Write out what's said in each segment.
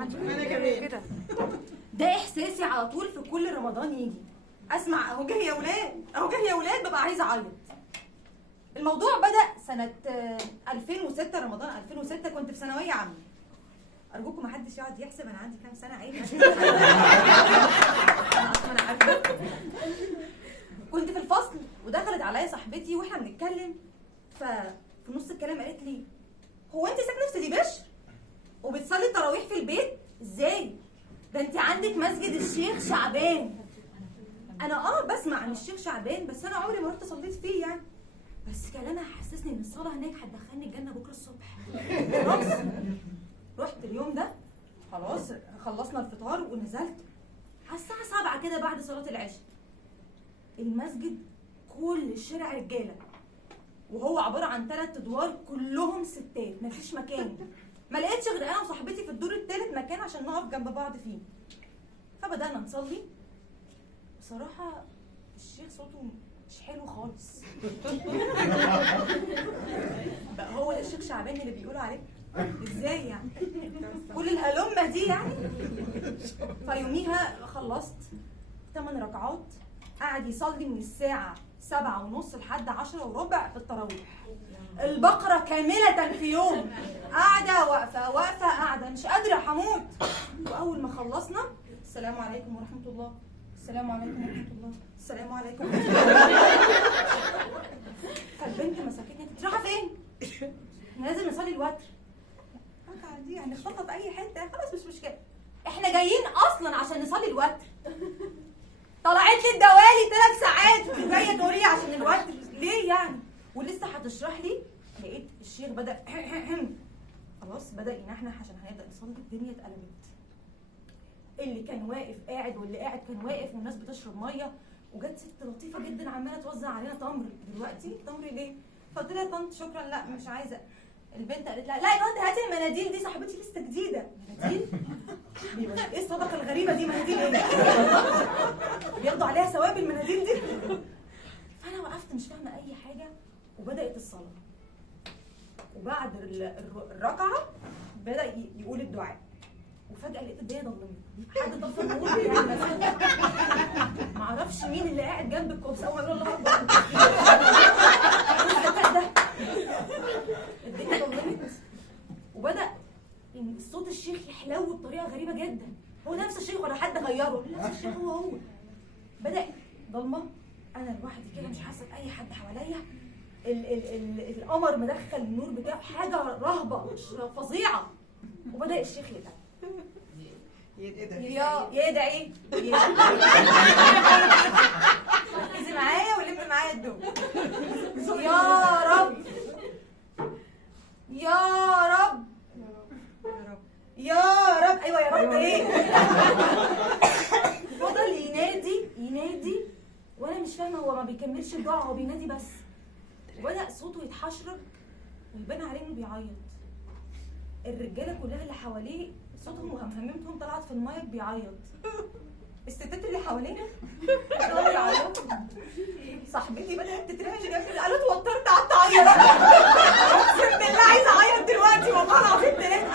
انا كمان كده. ده احساسي على طول في كل رمضان يجي اسمع اهو جه يا ولاد، اهو جه يا ولاد، ببقى عايزه اعيط. الموضوع بدأ سنة 2006، رمضان 2006 كنت في ثانوية عامة. أرجوكم محدش يقعد يحسب أنا عندي كام سنة، عيب. أنا عارفة. كنت في الفصل ودخلت عليا صاحبتي واحنا بنتكلم، ففي نص الكلام قالت لي: هو أنت ساكنة في سيدي بشر وبتصلي التراويح في البيت؟ إزاي؟ ده أنت عندك مسجد الشيخ شعبان. أنا بسمع عن الشيخ شعبان بس أنا عمري ما رحت صليت فيه يعني. بس كلامها حسسني ان الصلاه هناك هتدخلني الجنه بكره الصبح. خلاص رحت اليوم ده، خلاص خلصنا الفطار ونزلت على الساعه 7 كده بعد صلاه العشاء. المسجد كل الشارع رجاله، وهو عباره عن 3 ادوار كلهم ستات، مفيش مكان. ما لقيتش غير انا وصاحبتي في الدور الثالث مكان عشان نقف جنب بعض فيه. فبدانا نصلي. بصراحه الشيخ صوته مش حلو خالص. بقى هو ده الشيخ شعبان اللي بيقولوا عليه؟ ازاي يعني؟ كل الهلمه دي يعني؟ فيوميها خلصت 8 ركعات، قعد يصلي من الساعه 7:30 لحد 10:15 في التراويح. البقره كامله في يوم، قاعده واقفه واقفه قاعده، مش قادره هموت. واول ما خلصنا: السلام عليكم ورحمه الله، السلام عليكم ورحمه الله، السلام عليكم ورحمه الله. فالبنت مسكتني: انت رايحه فين؟ احنا لازم نصلي الوتر. دي هنخطفها في اي حته، خلاص مش مشكله، احنا جايين اصلا عشان نصلي الوتر. طلعت لي الدوالي 3 ساعات جايه تقول لي عشان الوتر ليه يعني؟ ولسه هتشرح لي لقيت الشيخ بدا خلاص بدا ينحنح عشان هنبدا نصلي. الدنيا اتقلبت، اللي كان واقف قاعد واللي قاعد كان واقف والناس بتشرب ميه. وجت ست لطيفه جدا عماله توزع علينا تمر. دلوقتي تمر ليه؟ فقلت لها: طنط شكرا، لا مش عايزه. البنت قالت لها: لا يا طنط هاتي المناديل دي، صاحبتي لسه جديده. مناديل؟ ايه الصدقه الغريبه دي؟ مناديل ايه؟ بياخدوا عليها ثواب المناديل دي؟ فانا وقفت مش فاهمه اي حاجه. وبدات الصلاه، وبعد الركعه بدا يقول الدعاء. وفجأة لقيت الدنيا ضلمت، حد طفى النور بتاع المسجد. معرفش مين اللي قاعد جنب الكوبس. أول ما يقول الله أكبر ده الدنيا ضلمت، وبدأ صوت الشيخ يحلو بطريقة غريبة جدا. هو نفس الشيخ ولا حد غيره؟ نفس الشيخ هو. بدأ ضلمة، أنا لوحدي كده مش حاسة بأي حد حواليا. القمر مدخل النور بتاعه، حاجة رهبة فظيعة. وبدأ الشيخ يدعي. يدعي ركزي معايا ولم معايا الدور. يا رب يا رب يا رب. ايوه يا رب ايه؟ فضل ينادي وانا مش فاهمه، هو ما بيكملش الدعاء، هو بينادي بس. وبدأ صوته يتحشرج ويبان عليه انه بيعيط. الرجاله كلها اللي حواليه صوتهم وهمهمتهم طلعت في المايك بيعيط. الستات اللي حوالينا بدأوا يعيطوا. صاحبتي بدأت تترعش جنبي، قالت اتوترت قعدت اعيط. اقسم بالله عايزه اعيط دلوقتي والله العظيم. انا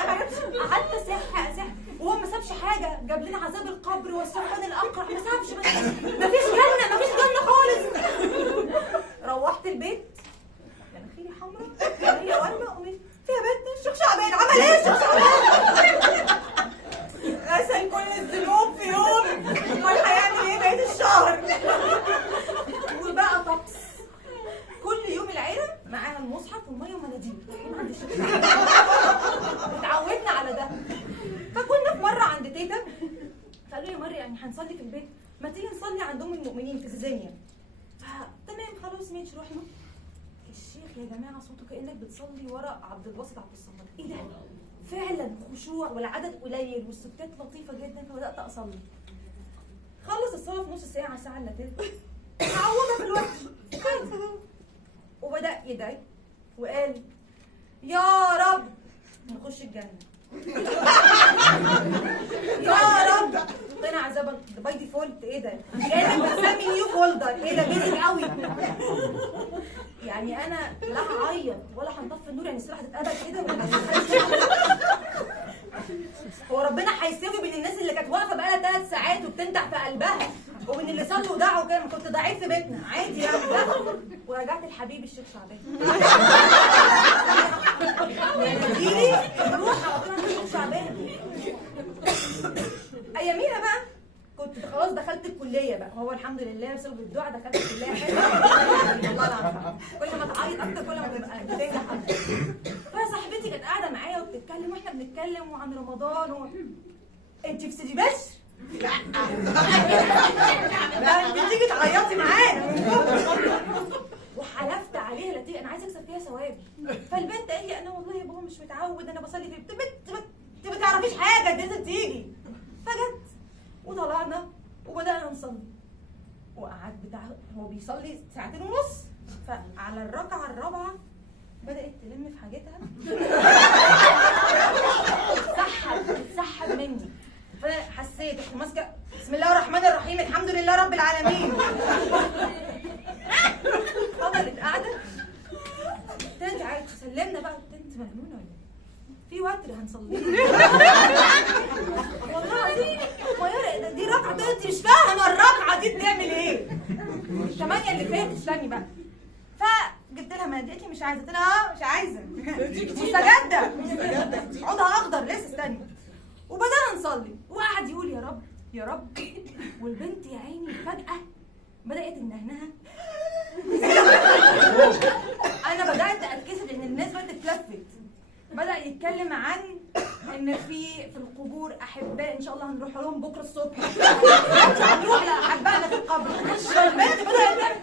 قعدت اسح وهو ما سابش حاجه. جاب لنا عذاب القبر والثعبان الاقرع، ما سابش. مفيش جنه خالص. روحت البيت مناخيري حمرا، هي والله قمت فيها بنت الشيخ شعبان. عمل ايه الشيخ شعبان؟ غسل كل الذنوب في يوم، امال هيعمل ايه بقية الشهر؟ وبقى طقس كل يوم العيله معاها المصحف والميه ومناديل رايحين عند الشيخ شعبان. اتعودنا على ده. فكنا في مره عند تيتا، فقالوا لي: يا مريم يعني هنصلي في البيت، ما تيجي نصلي عند ام المؤمنين في زيزانيا. فتمام خلاص ماشي رحنا. الشيخ يا جماعه صوته كانك بتصلي ورا عبد الباسط عبد الصمد. ايه ده؟ فعلا خشوع والعدد قليل والستات لطيفه جدا. فبدات اصلي. خلص الصلاه في نص ساعه الا تلت، معوضه في الوقت. وبدا يدعي وقال: يا رب نخش الجنه، يا رب طلع عذاب باي ديفولت. ايه ده؟ لازم بسمي نيو فولدر. ايه ده؟ بيزك قوي. يعني انا لا هعيط ولا هنطفي النور، يعني السلاح هتتقبل كده ولا هو ربنا ربنا هيساوي بين الناس اللي كانت واقفه بقالها 3 ساعات وبتنتح في قلبها وبين اللي صلوا ودعوا كده. ما كنت ضعيف في بيتنا عادي يعني. لا ورجعت لحبيبي الشيخ شعبان. يجيلي نروح على طول الشيخ شعبان. اياميها بقى كنت خلاص دخلت الكليه بقى. هو الحمد لله بسبب الدعاء دخلت الكليه حلوه والله العظيم. كل ما تعيط اكتر كل ما تبقى بتنجح اكتر. فصاحبتي كانت قاعده معايا وبتتكلم واحنا بنتكلم وعن رمضان انت في سيدي بشر؟ لا انت تيجي تعيطي معانا. وحلفت عليها لا تيجي، انا عايزه اكسب فيها ثواب. فالبنت قالت لي انا والله يا بابا مش متعود، انا بصلي في انت ما تعرفيش حاجه، انت لازم تيجي. فجت وطلعنا وبدانا نصلي. وقعد بتاع هو بيصلي 2.5 ساعات. فعلى الركعه الرابعه بدات تلم في حاجتها. تسحب مني. فحسيت رحت ماسكه بسم الله الرحمن الرحيم الحمد لله رب العالمين. فضلت قاعده. انت عارف سلمنا بقى. انت مجنونه ولا ايه؟ في وتر هنصليه. والله العظيم دي ركعه. انت مش فاهمه الركعه دي بتعمل ايه. 8 اللي فاتت استني بقى. فجبت لها مناديل. قالت لي مش عايزه. قلت لها مش عايزه مستجده عودها اخضر لسه استني. وبدانا نصلي وقعد يقول يا رب يا رب. والبنت يا عيني فجاه بدات النهنها. انا بدات اتكسف ان الناس بدات تتلفت. بدأ يتكلم عن ان في القبور احباء ان شاء الله هنروح لهم بكره الصبح. هنروح لاحبائنا في القبر. فالبنت بدأت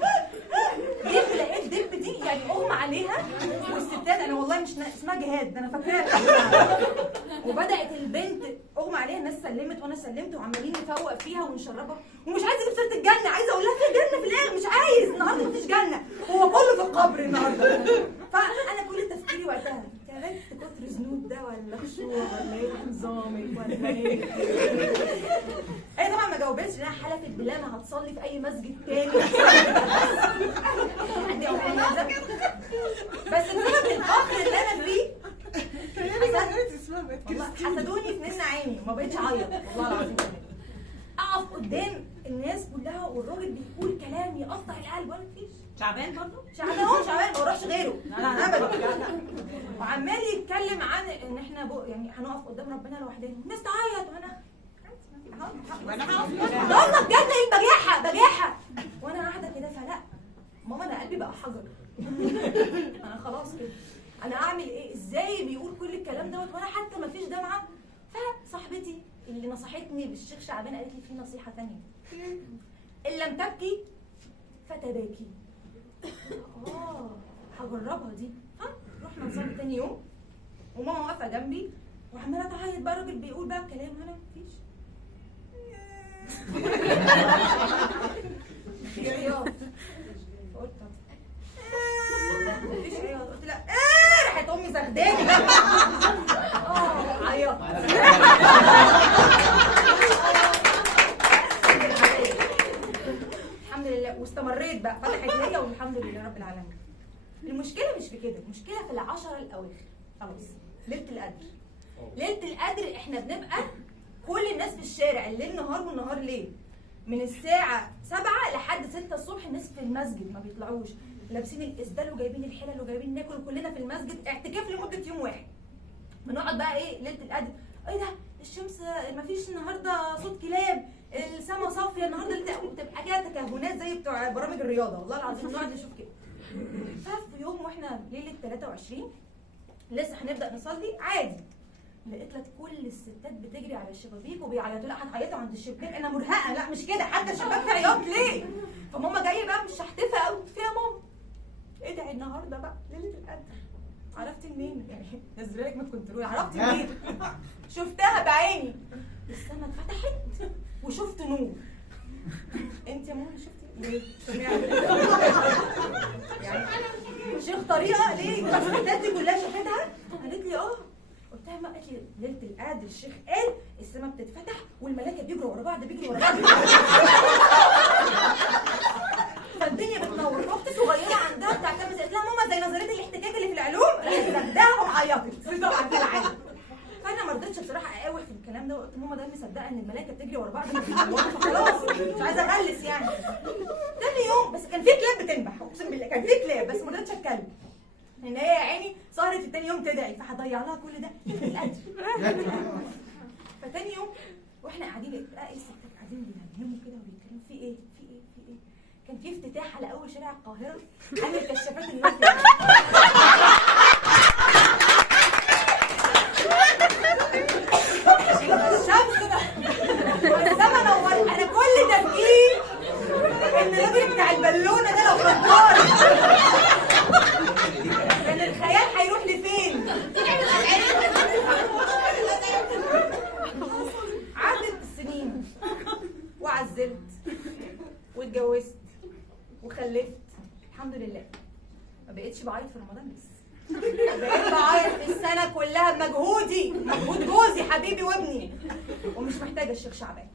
دب. لقيت دب دي يعني اغمى عليها. والستات انا والله مش اسمها جهاد ده انا فاكراها. وبدأت البنت اغمى عليها. الناس سلمت وانا سلمت وعمالين نفوق فيها ونشربها ومش عايزه اجيب سيره الجنه. عايزه اقول لها في جنه في الاخر. مش عايز النهارده مفيش جنه. هو كله في القبر النهارده. فانا كل تفكيري وقتها يا بنت كتر ذنوب ده ولا خشوع ولا ايه نظامك ولا ايه؟ هي طبعا ما جاوبتش لانها حلفت بالله ما هتصلي في اي مسجد تاني. بس بسبب الفخر اللي انا فيه حسدوني في نن عيني ما بقتش اعيط والله العظيم. اقف قدام الناس كلها والراجل بيقول كلام يقطع القلب وانا مفيش. شعبان برضه؟ شعبان اهو شعبان ما وراش غيره. انا ابدا. وعمال يتكلم عن ان احنا يعني هنقف قدام ربنا لوحدنا. الناس تعيط وانا ده بجد ايه بجاحه. وانا قاعده كده فلا ماما انا قلبي بقى حجر. انا خلاص كده انا اعمل ايه؟ ازاي بيقول كل الكلام دوت وانا حتى ما فيش دمعه؟ فصاحبتي اللي نصحتني بالشيخ شعبان قالت لي في نصيحه ثانيه. ان لم تبكي فتباكي. هجربها دي. رحنا نصلي تاني يوم وماما واقفه جنبي وعماله تعيط بقى. الراجل بيقول بقى كلام انا مفيش عياط. فقلت مفيش عياط. قلت لا راحت امي زغداني. عياط. الحمد لله. واستمريت بقى فتحت هي والحمد لله رب العالمين. المشكله مش في كده. المشكله في العشرة الاواخر. خلاص ليله القدر. ليله القدر احنا بنبقى كل الناس في الشارع الليل نهار والنهار ليل. من الساعه 7 لحد 6 الصبح الناس في المسجد ما بيطلعوش. لابسين الاسدال وجايبين الحلل وجايبين ناكل كلنا في المسجد. اعتكاف لمده يوم واحد. بنقعد بقى ايه ليله القدر. ايه ده الشمس مفيش النهارده صوت كلاب. السما صافيه النهارده. بتبقى كده تكهنات زي بتوع برامج الرياضه والله العظيم. نقعد نشوف كده. ففي يوم واحنا ليله 23 لسه هنبدا نصلي عادي. لقيت لك كل الستات بتجري على الشبابيك وبيعيطوا. لا هتعيطوا عند الشباك انا مرهقه. لا مش كده حتى الشباك في عياط ليه؟ فماما جايه بقى مش هحتفى قوي فيها ماما. ادعي النهارده بقى ليله القدر. عرفتي منين؟ يعني نزلك من الكنترول. عرفتي منين؟ شفتها بعيني. السما اتفتحت وشفت نور. انت يا ماما شفتي ليه؟ يعني شيخ طريقه ليه؟ الستات دي كلها شافتها؟ قالت لي قلت لها ما قالت لي ليله القدر الشيخ قال السما بتتفتح والملائكه بيجروا ورا بعض فالدنيا بتنور. اختي صغيره عندها بتاع كام سنه قالت لها ماما زي نظريه الاحتكاك اللي في العلوم. راحت سداها وعيطت طبعا كالعاده. فانا ما رضيتش بصراحه اقاوح في الكلام الكلام ده، وقلت ماما ده مصدقه ان الملايكه بتجري ورا بعض خلاص مش عايزه اغلس يعني. تاني يوم بس كان في كلاب بتنبح، اقسم بالله كان في كلاب بس ما رضتش اتكلم ان هي يا عيني سهرت التاني يوم تدعي، فهضيع لها كل ده الاجر. فتاني يوم واحنا قاعدين بقى ايه الستات قاعدين بينهموا كده وبيتكلموا في ايه في ايه في ايه، كان في افتتاح على اول شارع القاهره عامل كشافات النور. الشمس والسما نورت. انا كل تفكير ان الراجل بتاع البالونه ده لو فكر كان الخيال هيروح لفين. عدت السنين وعزلت واتجوزت وخلفت الحمد لله. ما بقتش بعيط في رمضان بس، بقيت بعيط في السنه كلها بمجهودي، مجهود جوزي حبيبي وابني، ومش محتاجه الشيخ شعبان.